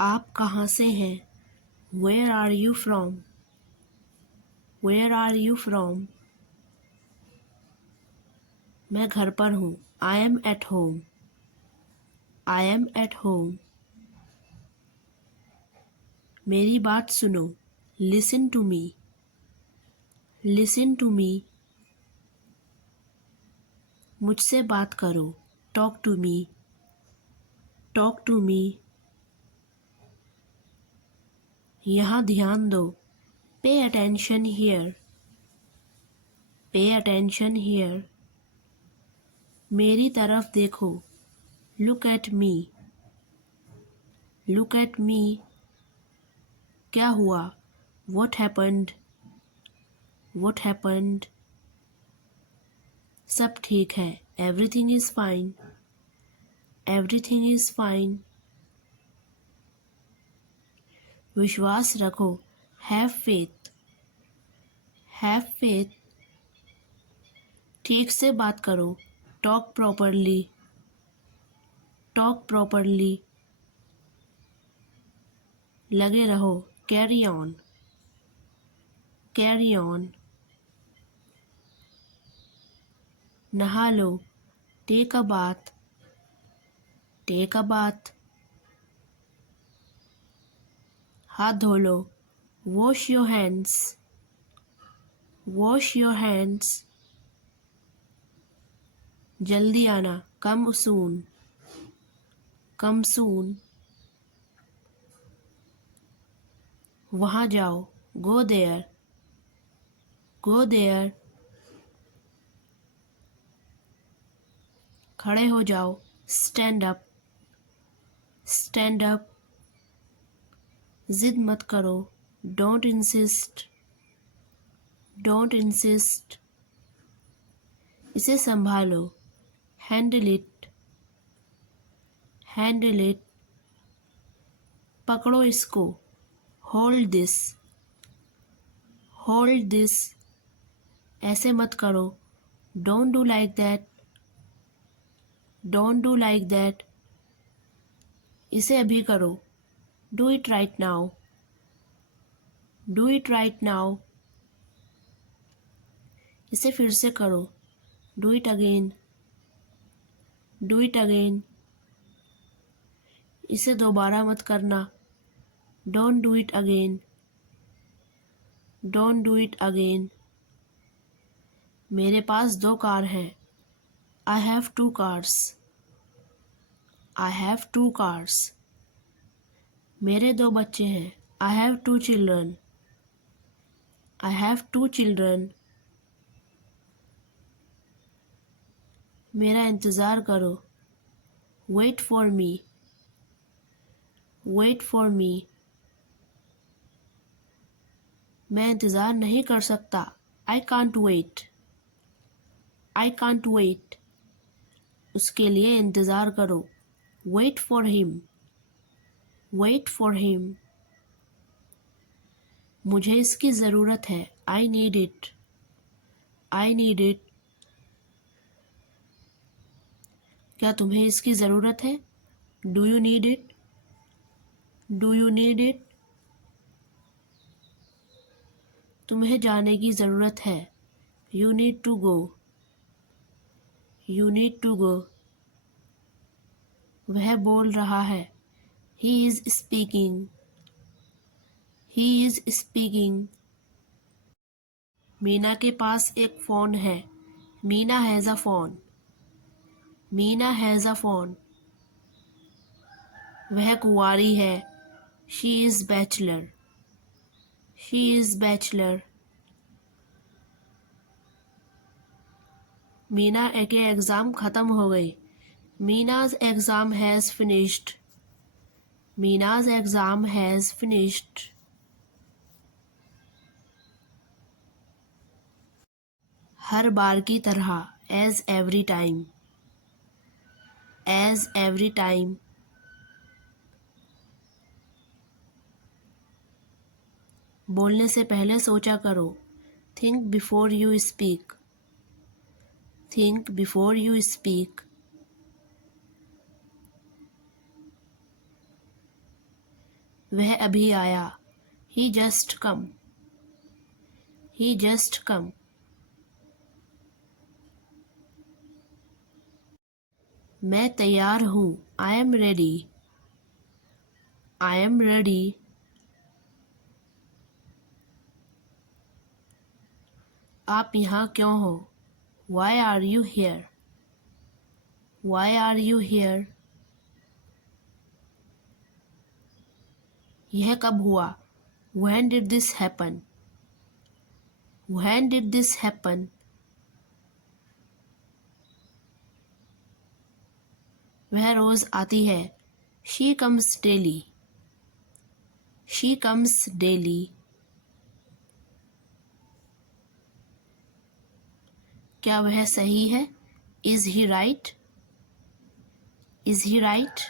आप कहाँ से हैं? Where are you from? Where are you from? मैं घर पर हूँ. I am at home. I am at home. मेरी बात सुनो. Listen to me. Listen to me. मुझसे बात करो. Talk to me. Talk to me. यहाँ ध्यान दो. Pay attention here. Pay attention here. मेरी तरफ देखो. Look at me. Look at me. क्या हुआ? What happened? What happened? सब ठीक है. Everything is fine. Everything is fine. विश्वास रखो. Have faith. Have faith. ठीक से बात करो. Talk properly. Talk properly. लगे रहो. Carry on. Carry on. नहा लो. Take a bath. Take a bath. हाथ धो लो. Wash your hands. Wash your hands. जल्दी आना. Come soon. Come soon. वहाँ जाओ. Go there. Go there. खड़े हो जाओ. Stand up. Stand up. जिद मत करो. Don't insist. Don't insist. इसे संभालो. Handle it. Handle it. पकड़ो इसको. Hold this. Hold this. ऐसे मत करो. Don't do like that. Don't do like that. इसे अभी करो. Do it right now. Do it right now. इसे फिर से करो. Do it again. Do it again. इसे दोबारा मत करना. Don't do it again. Don't do it again. मेरे पास 2 कार हैं. I have 2 cars. I have 2 cars. मेरे 2 बच्चे हैं. I have 2 children. I have 2 children. मेरा इंतज़ार करो. Wait for me. Wait for me. मैं इंतज़ार नहीं कर सकता. I can't wait. I can't wait. उसके लिए इंतज़ार करो. Wait for him. Wait for him. मुझे इसकी ज़रूरत है. I need it. I need it. क्या तुम्हें इसकी ज़रूरत है? Do you need it? Do you need it? तुम्हें जाने की ज़रूरत है. You need to go. You need to go. वह बोल रहा है. He is speaking. He is speaking. Meena के पास एक फ़ोन है. Meena has a phone. Meena has a phone. वह कुंवारी है. She is bachelor. She is bachelor. Meena के एग्ज़ाम ख़त्म हो गई. Mina's exam has finished. Mina's exam has finished. हर बार की तरह. As every time. As every time. बोलने से पहले सोचा करो. Think before you speak. Think before you speak. वह अभी आया। He just come. He just come. मैं तैयार हूँ। I am ready. I am ready. आप यहाँ क्यों हो? Why are you here? Why are you here? यह कब हुआ? When did this happen? When did this happen? वह रोज आती है। She comes daily. She comes daily. क्या वह सही है? Is he right? Is he right?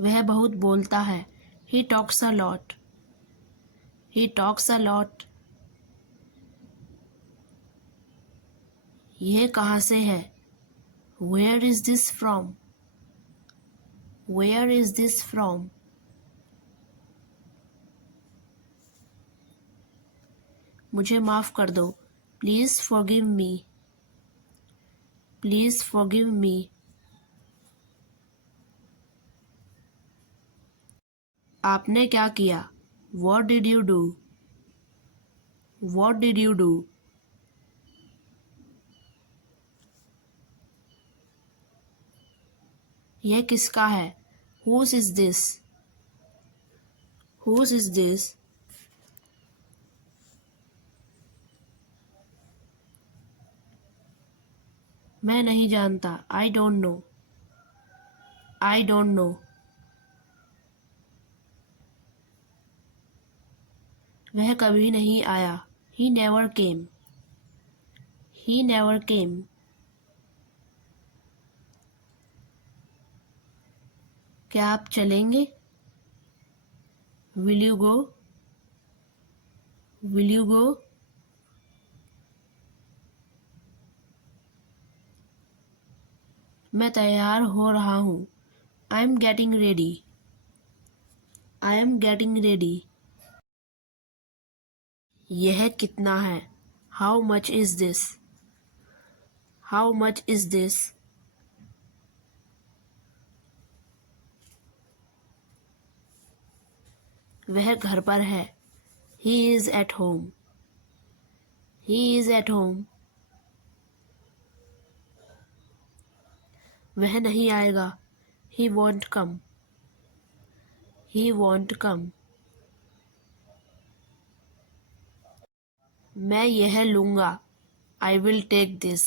वह बहुत बोलता है। He talks a lot. He talks a lot. यह कहाँ से है? Where is this from? Where is this from? मुझे माफ़ कर दो। Please forgive me. Please forgive me. आपने क्या किया? What did you do? What did you do? यह किसका है? Whose is this? Whose is this? मैं नहीं जानता। I don't know. I don't know. वह कभी नहीं आया। He never came. He never came. क्या आप चलेंगे? Will you go? Will you go? मैं तैयार हो रहा हूँ। I am getting ready. I am getting ready. यह कितना है? How much is this? How much is this? वह घर पर है। He is at home. He is at home. वह नहीं आएगा। He won't come. He won't come. मैं यह लूँगा। I will take this.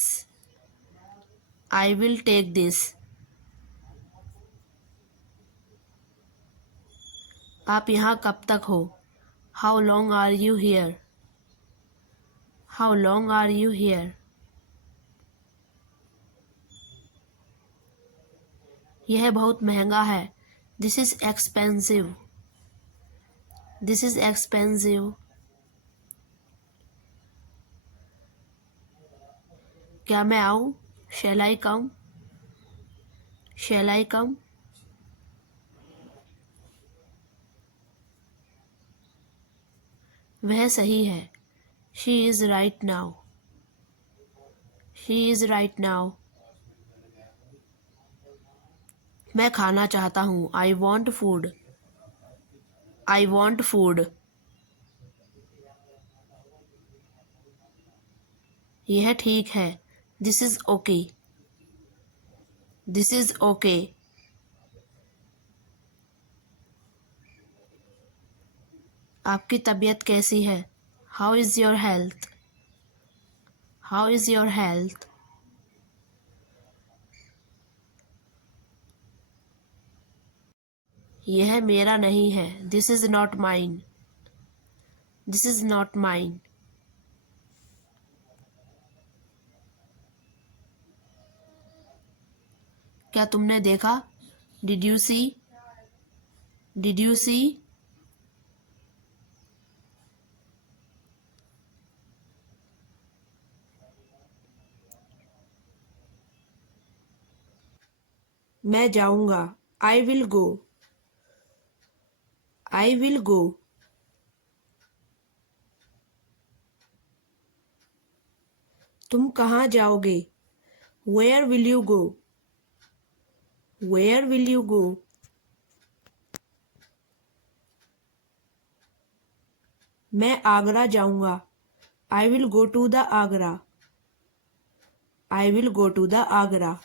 I will take this. आप यहाँ कब तक हो? How long are you here? How long are you here? यह बहुत महंगा है। This is expensive. This is expensive. क्या मैं आऊँ? Shall I come? Shall I come? वह सही है। She is right now. She is right now. मैं खाना चाहता हूँ। I want food. I want food. यह ठीक है। This is okay. This is okay. आपकी तबीयत कैसी है? How is your health? How is your health? यह मेरा नहीं है। This is not mine. This is not mine. क्या तुमने देखा? Did you see? Did you see? मैं जाऊंगा। I will go. I will go. तुम कहाँ जाओगे? Where will you go? Where will you go? मैं आगरा जाऊंगा। I will go to the Agra. I will go to the Agra.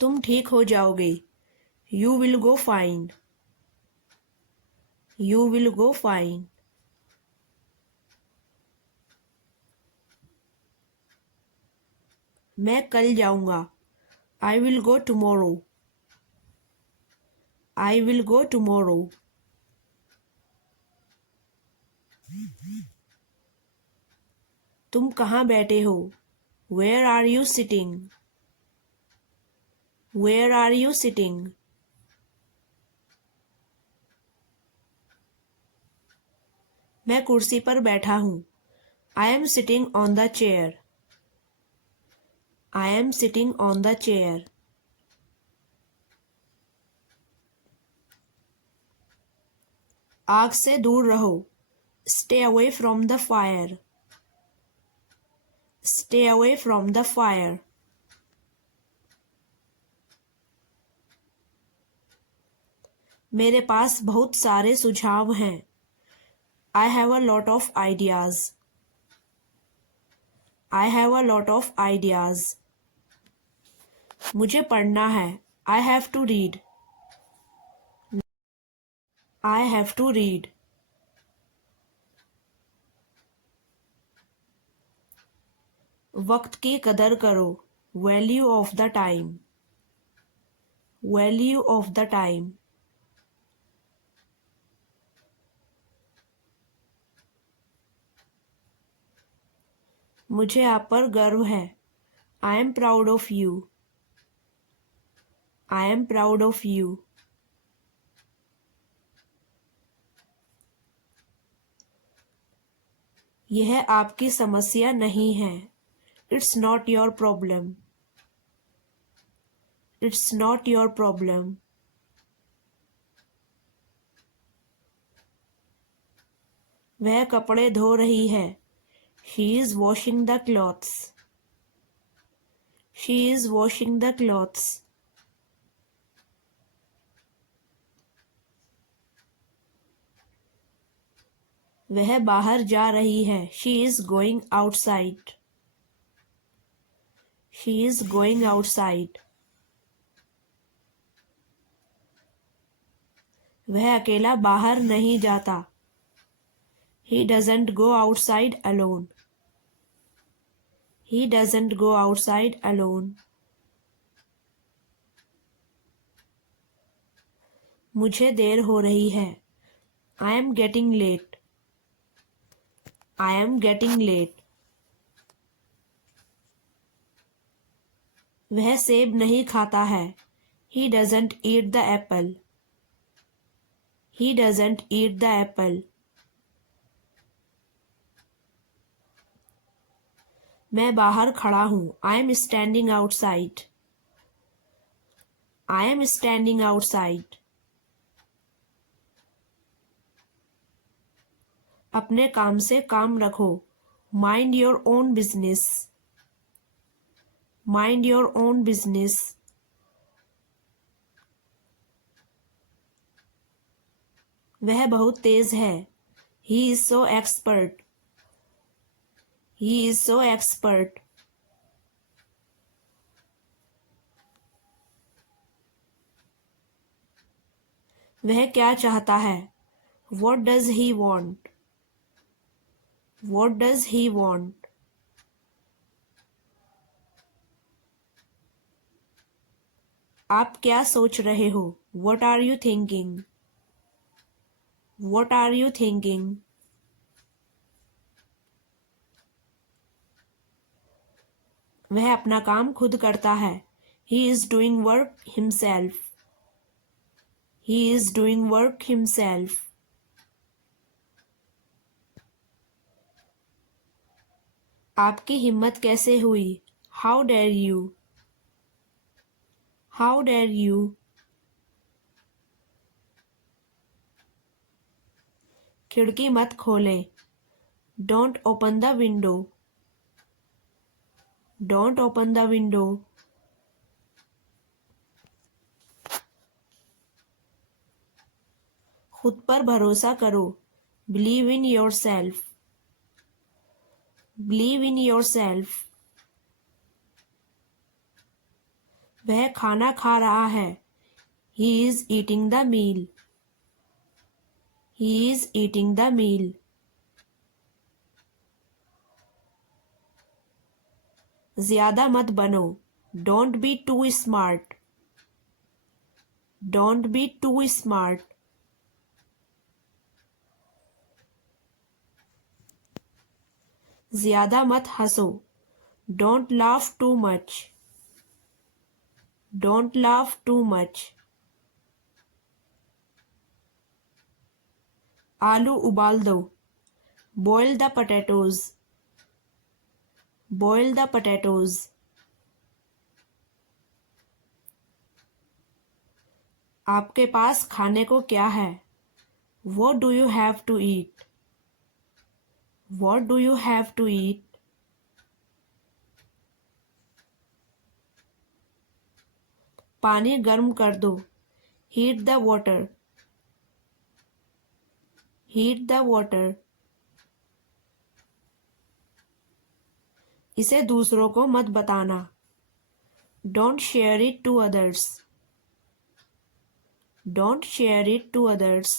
तुम ठीक हो जाओगे। You will go fine. You will go fine. मैं कल जाऊंगा। I will go tomorrow. I will go tomorrow. तुम कहाँ बैठे हो? Where are you sitting? Where are you sitting? मैं कुर्सी पर बैठा हूँ। I am sitting on the chair. I am sitting on the chair. आग से दूर रहो। Stay away from the fire. Stay away from the fire. मेरे पास बहुत सारे सुझाव हैं। I have a lot of ideas. I have a lot of ideas. मुझे पढ़ना है। I have to read. I have to read. वक्त की कदर करो। Value of the time. Value of the time. मुझे आप पर गर्व है। I am proud of you. I am proud of you. यह आपकी समस्या नहीं है। It's not your problem. It's not your problem. वह कपड़े धो रही है। She is washing the clothes. She is washing the clothes. वह बाहर जा रही है। She is going outside. She is going outside. वह अकेला बाहर नहीं जाता। He doesn't go outside alone. He doesn't go outside alone. मुझे देर हो रही है। I am getting late. I am getting late. वह सेब नहीं खाता है। He doesn't eat the apple. He doesn't eat the apple. मैं बाहर खड़ा हूँ। I am standing outside. I am standing outside. अपने काम से काम रखो। Mind your own business. Mind your own business. वह बहुत तेज है। He is so expert. He is so expert. वह क्या चाहता है? What does he want? What does he want? आप क्या सोच रहे हो? What are you thinking? What are you thinking? वह अपना काम खुद करता है। He is doing work himself. He is doing work himself. आपकी हिम्मत कैसे हुई? How dare you? How dare you? खिड़की मत खोलें। Don't open the window. Don't open the window. खुद पर भरोसा करो। Believe in yourself. Believe in yourself. वह खाना खा रहा है। He is eating the meal. He is eating the meal. ज्यादा मत बनो। Don't be too smart. Don't be too smart. ज्यादा मत हंसो। Don't laugh too much. Don't laugh too much. आलू उबाल दो। Boil the potatoes. Boil the potatoes. आपके पास खाने को क्या है? What do you have to eat? What do you have to eat? पानी गर्म कर दो। Heat the water. Heat the water. इसे दूसरों को मत बताना। Don't share it to others. Don't share it to others.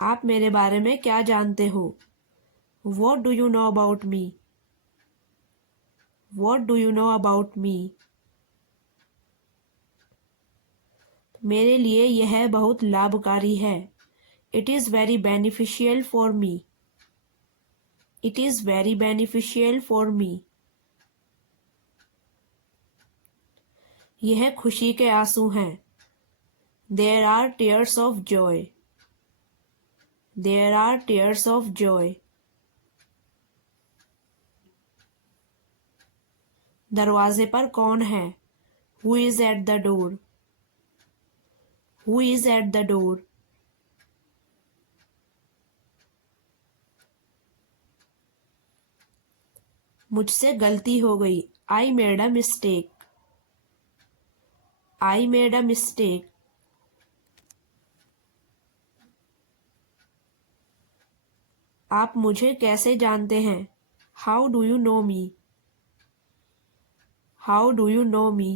आप मेरे बारे में क्या जानते हो? What do you know about me? What do you know about me? मेरे लिए यह बहुत लाभकारी है। It is very beneficial for me. It is very beneficial for me. यह खुशी के आंसू हैं। There are tears of joy. There are tears of joy. दरवाजे पर कौन है? Who is at the door? Who is at the door? मुझसे गलती हो गई। I made a mistake. I made a mistake. आप मुझे कैसे जानते हैं? How do you know me? How do you know me?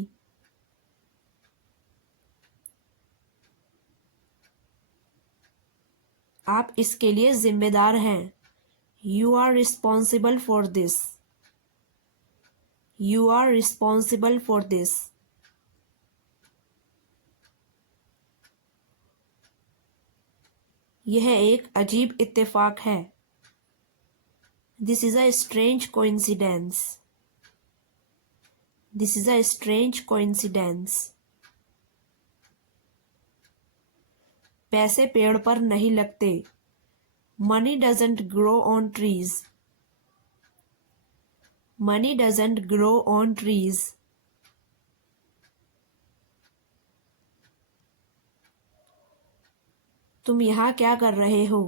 आप इसके लिए जिम्मेदार हैं। You are responsible for this. You are responsible for this. यह एक अजीब इत्तेफाक है। This is a strange coincidence. This is a strange coincidence. पैसे पेड़ पर नहीं लगते। Money doesn't grow on trees. Money doesn't grow on trees. तुम यहाँ क्या कर रहे हो?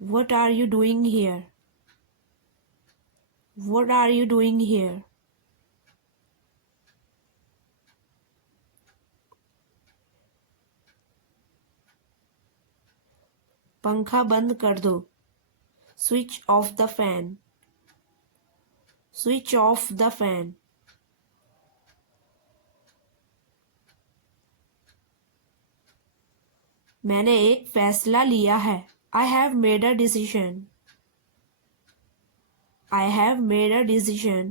What are you doing here? What are you doing here? पंखा बंद कर दो। Switch off the fan. Switch off the fan. मैंने एक फैसला लिया है। I have made a decision. I have made a decision.